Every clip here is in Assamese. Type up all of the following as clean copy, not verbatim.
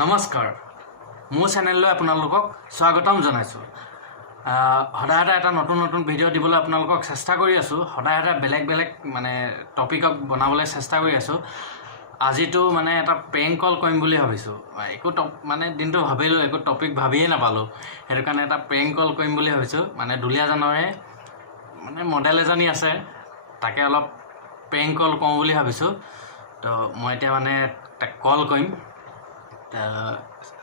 নমস্কাৰ মোৰ চেনেললৈ আপোনালোকক স্বাগতম জনাইছোঁ। সদায় এটা নতুন ভিডিঅ' দিবলৈ আপোনালোকক চেষ্টা কৰি আছোঁ। সদায় বেলেগ মানে টপিকক বনাবলৈ চেষ্টা কৰি আছোঁ। আজিতো মানে এটা প্ৰেংক কল কৰিম বুলি ভাবিছোঁ। একো মানে দিনটো ভাবিলোঁ, একো টপিক ভাবিয়ে নাপালোঁ। সেইটো কাৰণে এটা প্ৰেংক কল কৰিম বুলি ভাবিছোঁ। মানে দুলীয়াজানৰে মানে মডেল এজনী আছে, তাকে অলপ প্ৰেংক কল কৰোঁ বুলি ভাবিছোঁ। তো মই এতিয়া মানে তাক কল কৰিম।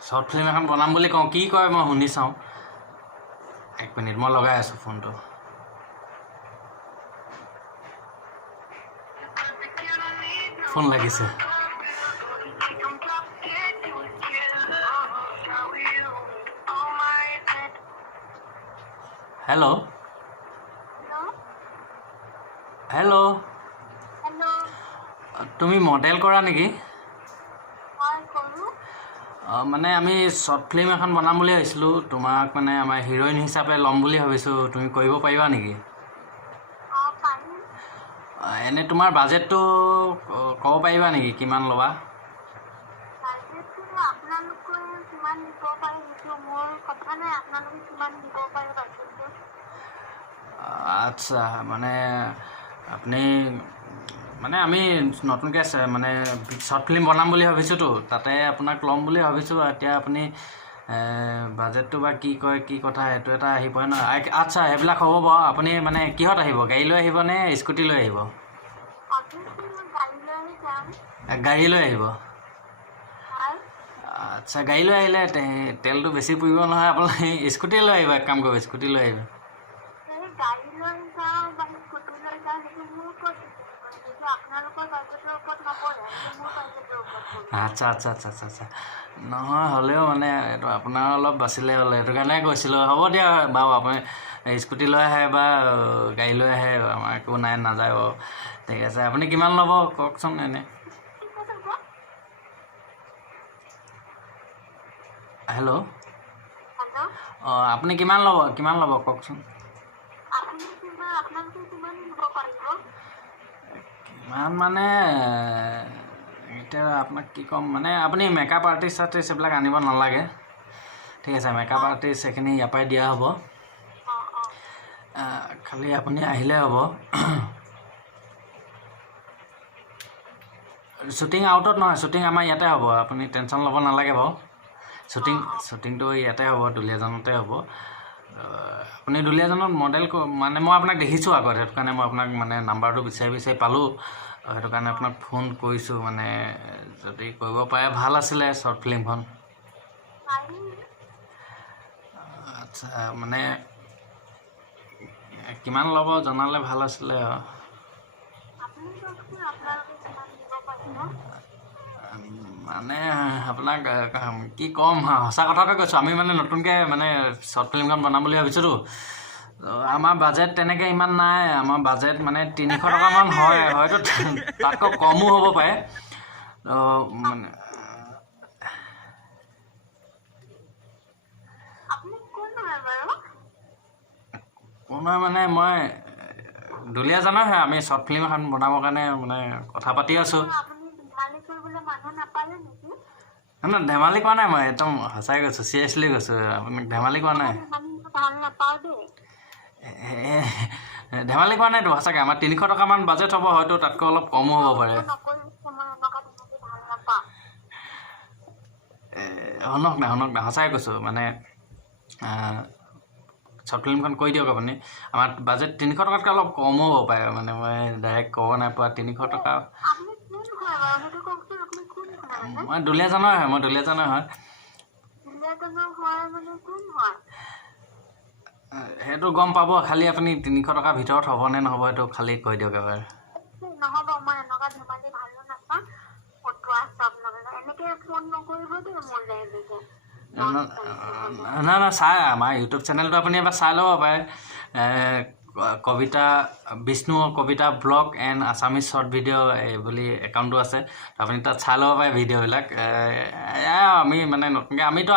শ্বৰ্ট ফিল্ম এখন বনাম বুলি কওঁ, কি কয় মই শুনি চাওঁ। এক মিনিট মই লগাই আছোঁ ফোনটো। ফোন লাগিছে। হেল্ল' হেল্ল' তুমি মডেল কৰা নেকি? মানে আমি শ্বৰ্ট ফিল্ম এখন বনাম বুলি ভাবিছিলোঁ। তোমাক মানে আমাৰ হিৰইন হিচাপে ল'ম বুলি ভাবিছোঁ। তুমি কৰিব পাৰিবা নেকি? এনে তোমাৰ বাজেটটো ক'ব পাৰিবা নেকি, কিমান ল'বা? আচ্ছা, মানে আপুনি মানে আমি নতুনকৈ মানে শ্বৰ্ট ফিল্ম বনাম বুলি ভাবিছোঁতো, তাতে আপোনাক ল'ম বুলি ভাবিছোঁ। এতিয়া আপুনি বাজেটটো বা কি কয়, কি কথা, সেইটো এটা আহি পৰে ন। আচ্ছা, সেইবিলাক হ'ব বাৰু। আপুনি মানে কিহত আহিব, গাড়ী লৈ আহিব নে স্কুটি লৈ আহিব? গাড়ী লৈ আহিব। আচ্ছা, গাড়ী লৈ আহিলে তেলটো বেছি পুৰিব নহয়। আপুনি স্কুটি লৈ আহিব। এক কাম কৰিব, স্কুটি লৈ আহিব। আচ্ছা আচ্ছা আচ্ছা আচ্ছা আচ্ছা নহয়, হ'লেও মানে এইটো আপোনাৰ অলপ বাচিলে হ'লে, সেইটো কাৰণে কৈছিলোঁ। হ'ব দিয়া বাৰু, আপুনি স্কুটি লৈ আহে বা গাড়ী লৈ আহে, আমাৰ একো নাই, নাযায় বাৰু। ঠিক আছে, আপুনি কিমান ল'ব কওকচোন এনেই। হেল্ল', আপুনি কিমান ল'ব কওকচোন। কিমান মানে এতিয়া আপোনাক কি ক'ম, মানে আপুনি মেকআপ আৰ্টিষ্ট এইবিলাক আনিব নালাগে। ঠিক আছে, মেকআপ আৰ্টিষ্ট এইখিনি ইয়াৰ পৰাই দিয়া হ'ব। খালি আপুনি আহিলে হ'ব। শ্বুটিং আউটত নহয়, শ্বুটিং আমাৰ ইয়াতে হ'ব। আপুনি টেনশ্যন ল'ব নালাগে বাৰু। শ্বুটিংটো ইয়াতে হ'ব, দুলীয়াজানতে হ'ব। আপুনি দুলীয়াজানত মডেল মানে মই আপোনাক দেখিছোঁ আগত, সেইটো কাৰণে মই আপোনাক মানে নাম্বাৰটো বিচাৰি পালোঁ। সেইটো কাৰণে আপোনাক ফোন কৰিছোঁ। মানে যদি কৰিব পাৰে ভাল আছিলে শ্বৰ্ট ফিল্মখন। আচ্ছা, মানে কিমান ল'ব জনালে ভাল আছিলে আৰু। মানে আপোনাক কি ক'ম, সঁচা কথাটো কৈছোঁ। আমি মানে নতুনকৈ মানে শ্বৰ্ট ফিল্মখন বনাম বুলি ভাবিছোঁতো। আমাৰ বাজেট তেনেকৈ ইমান নাই। আমাৰ বাজেট মানে 300 টকামান হয়, হয়তো তাতকৈ কমো হ'ব পাৰে। মানে কোন হয় মানে মই দুলীয়াজানৰ হয়। আমি শ্বৰ্ট ফিল্ম এখন বনাবৰ কাৰণে মানে কথা পাতি আছোঁ। নহয়, ধেমালি কৰা নাই, মই একদম সঁচাই কৈছোঁ, চিৰিয়াছলি কৈছোঁ। আপোনাক ধেমালি কৰা নাই, ধেমালি কৰা নাইতো, সঁচাকৈ। আমাৰ 300 টকামান বাজেট হ'ব, হয়তো তাতকৈ অলপ কমো হ'ব পাৰে। শুনক না, সঁচাই কৈছোঁ। মানে শ্বৰ্ট ফিল্মখন কৰি দিয়ক আপুনি। আমাৰ বাজেট 300 টকাতকৈ অলপ কমো হ'ব পাৰে। মানে মই ডাইৰেক্ট ক'ব নাই পৰা। 300 টকা মই দুলীয়াজানৰ হয়। সেইটো গম পাব, খালি আপুনি 300 টকাৰ ভিতৰত হ'ব নে নহ'ব সেইটো খালি কৈ দিয়ক এবাৰ। নহয়, চাই আমাৰ ইউটিউব চেনেলটো আপুনি এবাৰ চাই ল'ব পাৰে। Kabita Bishnu Kabita blog and Assamese short video' বুলি একাউণ্টটো আছে। আপুনি তাত চাই ল'ব পাৰে ভিডিঅ'বিলাক। আমি মানে নতুনকৈ আমিতো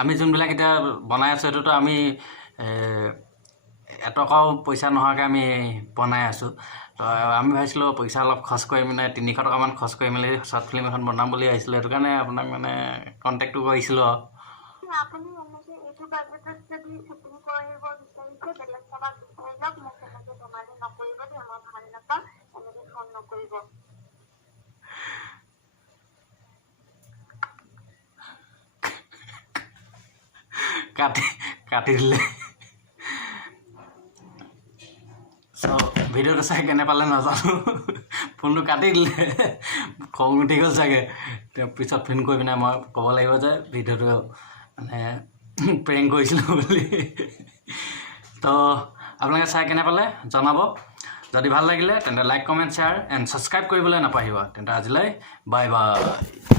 আমি যোনবিলাক এতিয়া বনাই আছোঁ, সেইটোতো আমি এটকাও পইচা নোহোৱাকৈ আমি বনাই আছোঁ। তো আমি ভাবিছিলোঁ পইচা অলপ খৰচ কৰি মানে 300 টকামান খৰচ কৰি মেলি শ্বৰ্ট ফিল্ম এখন বনাম বুলি আহিছিলোঁ সেইটো কাৰণে আপোনাক মানে কণ্টেক্টটো কৰিছিলোঁ আপুনি এনেকে এইটো বাজেটত যদি শ্বুটিং কৰিব বিচাৰিছে বেলেগ কাৰোবাক বিচাৰি যাওক মোক তেনেকে ধেমালি নকৰিব দেই মই ভাল নাপাওঁ এনেকে ফোন নকৰিব কাটি দিলে ভিডিঅ'টো চাই কেনে পালে নাজানো ফোনটো কাটি দিলে খং উঠি গ'ল চাগে তেওঁ পিছত ফোন কৰি পিনে মই ক'ব লাগিব যে ভিডিঅ'টো মানে প্ৰেংক কৰিছিলোঁ বুলি তো আপোনালোকে চাই কেনে পালে জনাব যদি ভাল লাগিলে তেন্তে like comment share and subscribe কৰিবলৈ নাপাহৰিব তেন্তে আজিলৈ বাই বাই